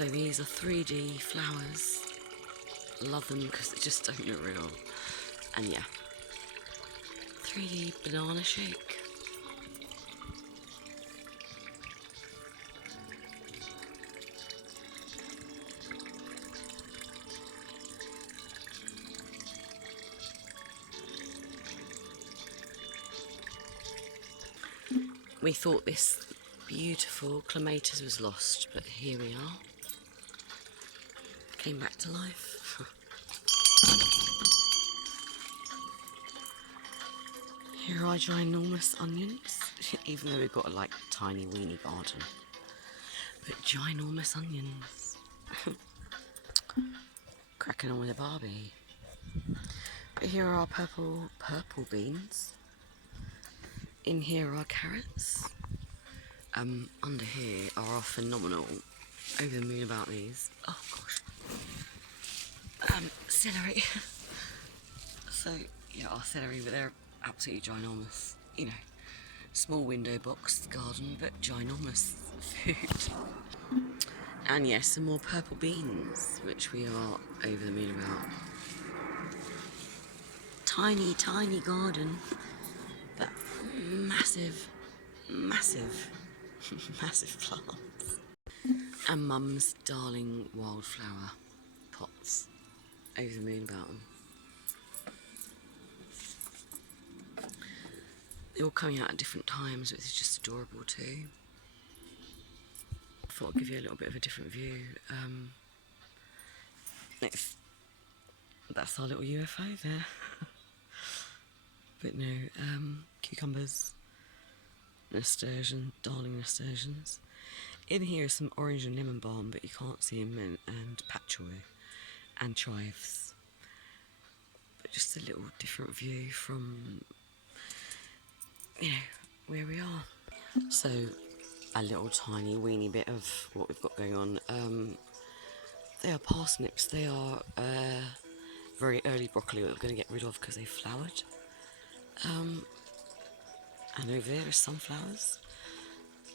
So these are 3D flowers. Love them because they just don't look real. And yeah, 3D banana shake. We thought this beautiful clematis was lost, but here we are. Came back to life. Here are ginormous onions, even though we've got a like tiny weeny garden. But ginormous onions. Cracking on with a Barbie. But here are our purple beans. In here are carrots. Under here are our phenomenal, over the moon about these. Oh gosh. Celery. So yeah, our celery, but they're absolutely ginormous. You know, small window box garden, but ginormous food. And yes, some more purple beans, which we are over the moon about. Tiny, tiny garden, but massive, massive, massive plants. And Mum's darling wildflower pots, over the moon about them. They're all coming out at different times, which is just adorable too. I thought I'd give you a little bit of a different view. That's our little UFO there. But no, cucumbers, nasturtium, darling nasturtiums. In here is some orange and lemon balm, but you can't see them, and pak choi and chives. But just a little different view from, you know, where we are. So, a little tiny weeny bit of what we've got going on. They are parsnips. They are very early broccoli that we're going to get rid of because they flowered. And over there is sunflowers,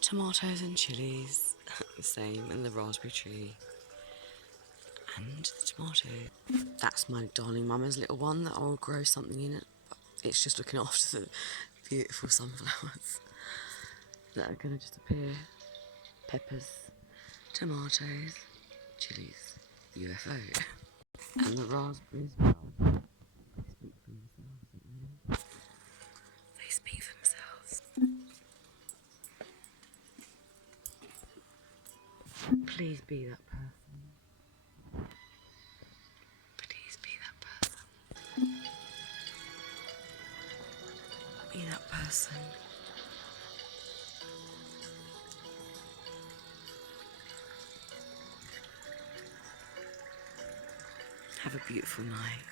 tomatoes and chilies, the same, and the raspberry tree, and the tomato. That's my darling mama's little one that I'll grow something in it. But it's just looking after the beautiful sunflowers that are going to just appear. Peppers, tomatoes, chilies, UFO, and the raspberries. They speak for themselves. Please be that person. Please be that person. Be that person. Have a beautiful night.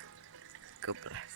God bless.